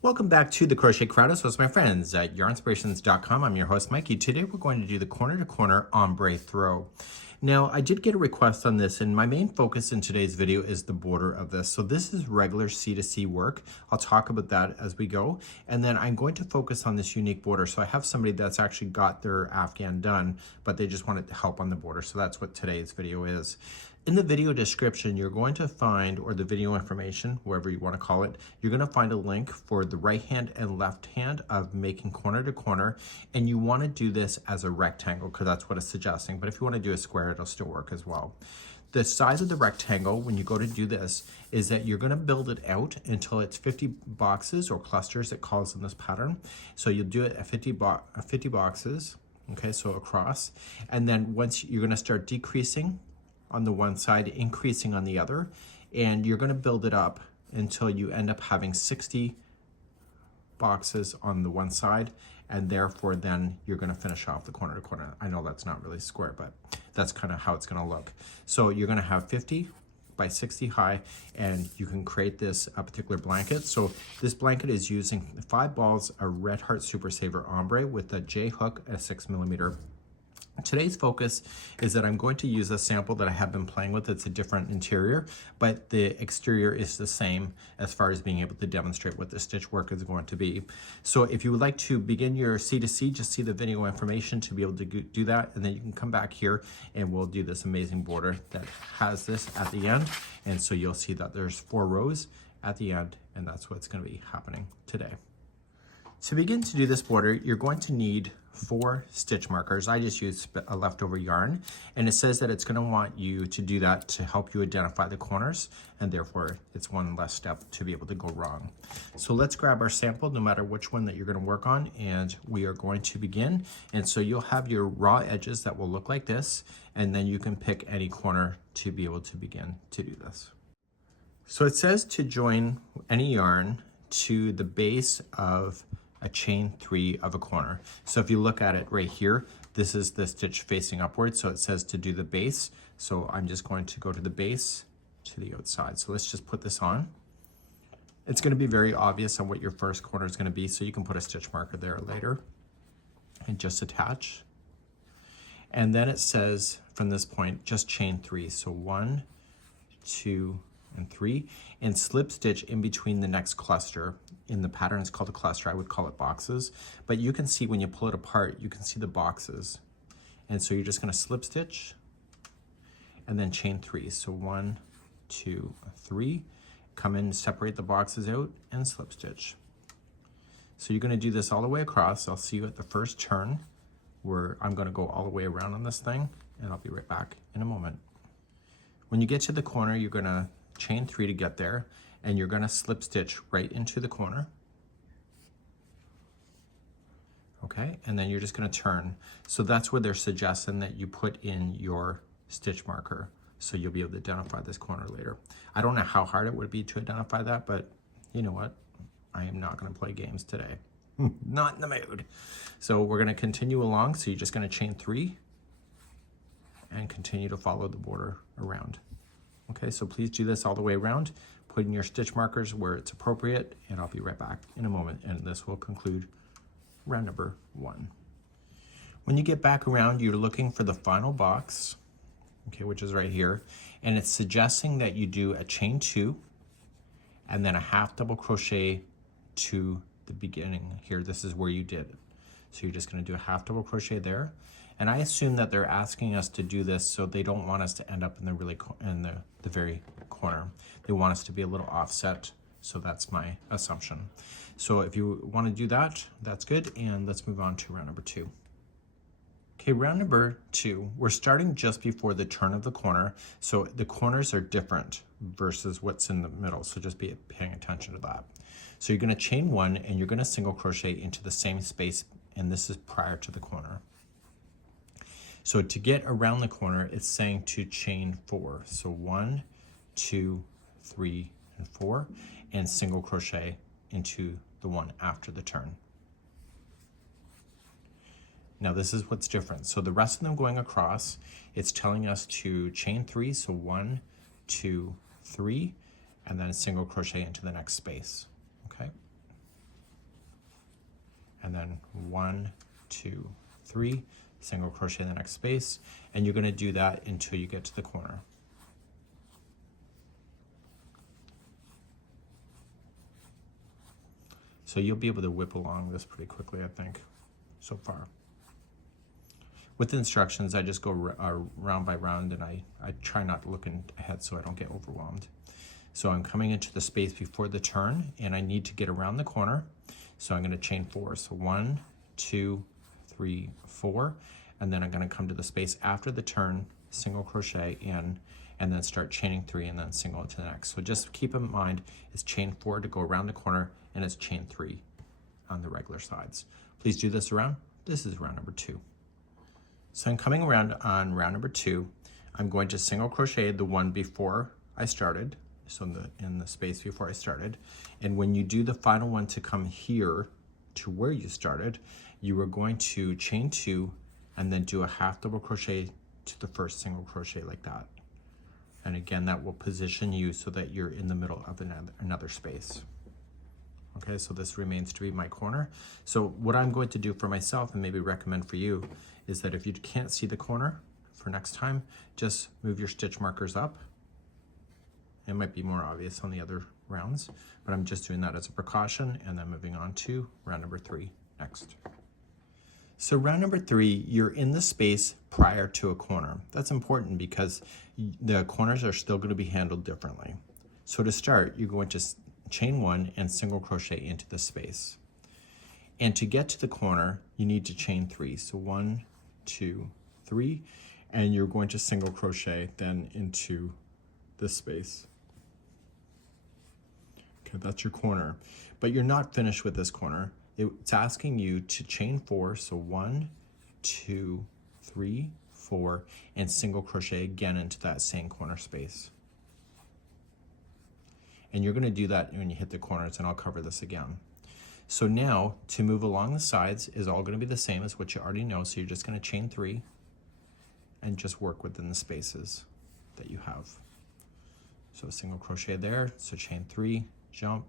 Welcome back to the Crochet Crowd. So it's my friends at Yarnspirations.com. I'm your host, Mikey. Today we're going to do the corner-to-corner ombre throw. Now, I did get a request on this, and my main focus in today's video is the border of this. So this is regular C2C work. I'll talk about that as we go. And then I'm going to focus on this unique border. So I have somebody that's actually got their Afghan done, but they just wanted help on the border. So that's what today's video is. In the video description, you're going to find, or the video information, wherever you want to call it, you're going to find a link for the right hand and left hand of making corner to corner. And you want to do this as a rectangle because that's what it's suggesting. But if you want to do a square, it'll still work as well. The size of the rectangle, when you go to do this, is that you're going to build it out until it's 50 boxes or clusters, it calls in this pattern. So you'll do it at 50 boxes, okay, so across. And then once you're going to start decreasing on the one side, increasing on the other, and you're going to build it up until you end up having 60 boxes on the one side, and therefore then you're going to finish off the corner to corner. I know that's not really square, but that's kind of how it's going to look. So you're going to have 50 by 60 high, and you can create this particular blanket. So this blanket is using 5 balls of Red Heart Super Saver Ombre with a J hook at 6mm. Today's focus is that I'm going to use a sample that I have been playing with. It's a different interior, but the exterior is the same as far as being able to demonstrate what the stitch work is going to be. So if you would like to begin your C2C, just see the video information to be able to do that, and then you can come back here and we'll do this amazing border that has this at the end. And so you'll see that there's 4 rows at the end, and that's what's going to be happening today. To begin to do this border, you're going to need 4 stitch markers. I just used a leftover yarn, and it says that it's going to want you to do that to help you identify the corners, and therefore it's one less step to be able to go wrong. So let's grab our sample, no matter which one that you're going to work on, and we are going to begin. And so you'll have your raw edges that will look like this, and then you can pick any corner to be able to begin to do this. So it says to join any yarn to the base of a chain 3 of a corner. So if you look at it right here, this is the stitch facing upwards. So it says to do the base. So I'm just going to go to the base to the outside. So let's just put this on. It's going to be very obvious on what your first corner is going to be. So you can put a stitch marker there later and just attach. And then it says from this point, just chain 3. So 1, 2, and 3, and slip stitch in between the next cluster. In the pattern, it's called a cluster. I would call it boxes, but you can see when you pull it apart, you can see the boxes. And so you're just going to slip stitch and then chain 3. So 1, 2, 3, come in, separate the boxes out and slip stitch. So you're going to do this all the way across. I'll see you at the first turn where I'm going to go all the way around on this thing, and I'll be right back in a moment. When you get to the corner, you're going to chain 3 to get there, and you're going to slip stitch right into the corner. Okay, and then you're just going to turn. So that's where they're suggesting that you put in your stitch marker, so you'll be able to identify this corner later. I don't know how hard it would be to identify that, but you know what? I am not going to play games today. Not in the mood. So we're going to continue along. So you're just going to chain 3 and continue to follow the border around. Okay, so please do this all the way around. Put in your stitch markers where it's appropriate, and I'll be right back in a moment, and this will conclude round number 1. When you get back around, you're looking for the final box, okay, which is right here, and it's suggesting that you do a chain 2 and then a half double crochet to the beginning here. This is where you did it. So you're just going to do a half double crochet there. And I assume that they're asking us to do this so they don't want us to end up in the very corner. They want us to be a little offset, so that's my assumption. So if you want to do that, that's good, and let's move on to round number 2. Okay, round number 2, we're starting just before the turn of the corner, so the corners are different versus what's in the middle, so just be paying attention to that. So you're going to chain 1, and you're going to single crochet into the same space, and this is prior to the corner. So to get around the corner, it's saying to chain 4. So 1, 2, 3, and 4, and single crochet into the one after the turn. Now this is what's different. So the rest of them going across, it's telling us to chain 3. So 1, 2, 3, and then single crochet into the next space. Okay. 1, 2, 3, single crochet in the next space, and you're going to do that until you get to the corner. So you'll be able to whip along this pretty quickly, I think, so far. With instructions, I just go round by round, and I try not to look ahead so I don't get overwhelmed. So I'm coming into the space before the turn, and I need to get around the corner. So I'm going to chain 4. So 1, 2, 3, 4, and then I'm going to come to the space after the turn, single crochet in, and then start chaining 3 and then single into the next. So just keep in mind, it's chain 4 to go around the corner, and it's chain 3 on the regular sides. Please do this around. This is round number 2. So I'm coming around on round number 2. I'm going to single crochet the one before I started, so in the space before I started. And when you do the final one to come here to where you started, you are going to chain 2 and then do a half double crochet to the first single crochet like that. And again, that will position you so that you're in the middle of another space. Okay, so this remains to be my corner. So what I'm going to do for myself, and maybe recommend for you, is that if you can't see the corner for next time, just move your stitch markers up. It might be more obvious on the other rounds, but I'm just doing that as a precaution, and then moving on to round number 3 next. So round number 3, you're in the space prior to a corner. That's important because the corners are still going to be handled differently. So to start, you're going to chain 1 and single crochet into the space. And to get to the corner, you need to chain 3. So 1, 2, 3, and you're going to single crochet then into this space. Okay, that's your corner. But you're not finished with this corner. It's asking you to chain 4, so 1, 2, 3, 4, and single crochet again into that same corner space. And you're going to do that when you hit the corners, and I'll cover this again. So now, to move along the sides is all going to be the same as what you already know, so you're just going to chain 3 and just work within the spaces that you have. So single crochet there, so chain 3, jump.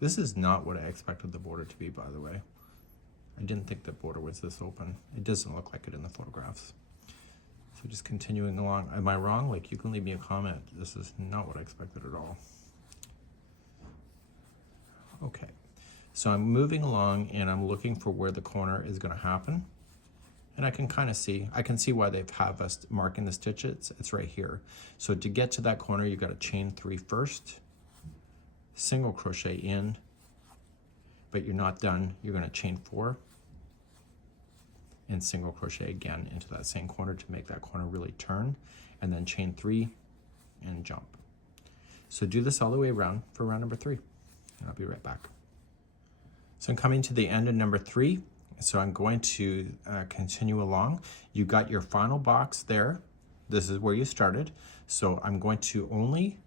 This is not what I expected the border to be, by the way. I didn't think the border was this open. It doesn't look like it in the photographs. So just continuing along. Am I wrong? Like, you can leave me a comment. This is not what I expected at all. Okay, so I'm moving along and I'm looking for where the corner is going to happen. And I can kind of see, I can see why they've have us marking the stitches. It's right here. So to get to that corner, you've got to chain 3 first, single crochet in, but you're not done. You're going to chain 4 and single crochet again into that same corner to make that corner really turn, and then chain 3 and jump. So do this all the way around for round number 3, and I'll be right back. So I'm coming to the end of number 3. So I'm going to continue along. You got your final box there. This is where you started. So I'm going to only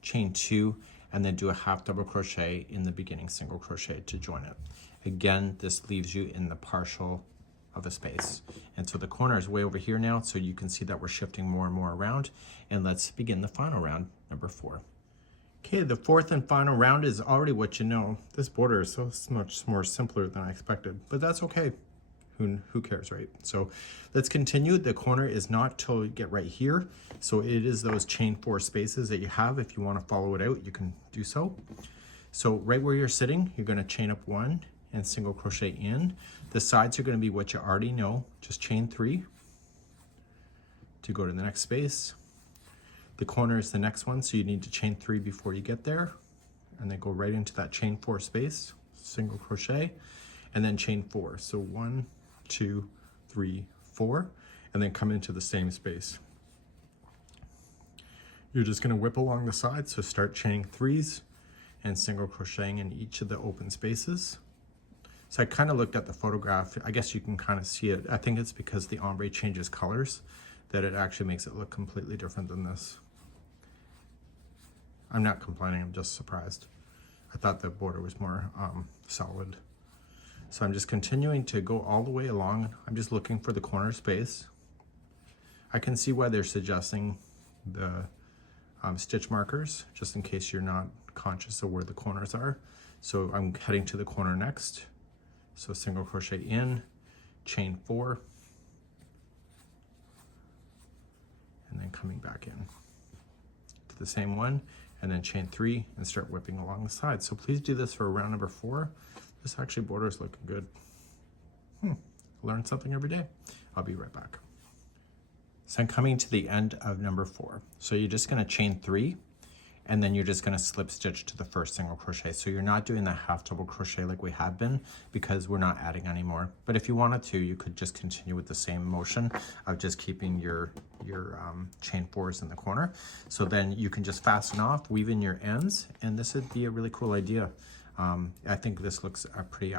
chain 2 and then do a half double crochet in the beginning single crochet to join it. Again, this leaves you in the partial of a space. And so the corner is way over here now, so you can see that we're shifting more and more around. And let's begin the final round, number 4. Okay, the 4th and final round is already what you know. This border is so much more simpler than I expected, but that's okay. Who cares, right? So let's continue. The corner is not till you get right here. So it is those chain 4 spaces that you have. If you want to follow it out, you can do so. So right where you're sitting, you're going to chain up 1 and single crochet in. The sides are going to be what you already know. Just chain 3 to go to the next space. The corner is the next one, so you need to chain 3 before you get there, and then go right into that chain 4 space, single crochet, and then chain 4. So 1, 2, 3, 4, and then come into the same space. You're just going to whip along the side, so start chaining 3s and single crocheting in each of the open spaces. So I kind of looked at the photograph. I guess you can kind of see it. I think it's because the ombre changes colors that it actually makes it look completely different than this. I'm not complaining, I'm just surprised. I thought the border was more solid. So I'm just continuing to go all the way along. I'm just looking for the corner space. I can see why they're suggesting the stitch markers, just in case you're not conscious of where the corners are. So I'm heading to the corner next. So single crochet in, chain 4, and then coming back in to the same one, and then chain 3 and start whipping along the side. So please do this for round number 4. This actually border is looking good. Learn something every day. I'll be right back. So I'm coming to the end of number 4. So you're just going to chain 3, and then you're just going to slip stitch to the first single crochet. So you're not doing the half double crochet like we had been, because we're not adding anymore. But if you wanted to, you could just continue with the same motion of just keeping your chain 4s in the corner. So then you can just fasten off, weave in your ends, and this would be a really cool idea. I think this looks pretty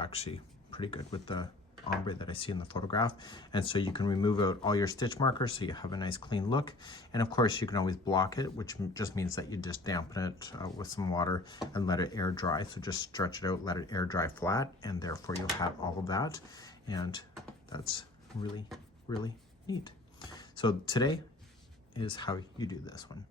good with the ombre that I see in the photograph. And so you can remove out all your stitch markers so you have a nice clean look. And of course you can always block it, which just means that you just dampen it with some water and let it air dry. So just stretch it out, let it air dry flat, and therefore you'll have all of that. And that's really, really neat. So today is how you do this one.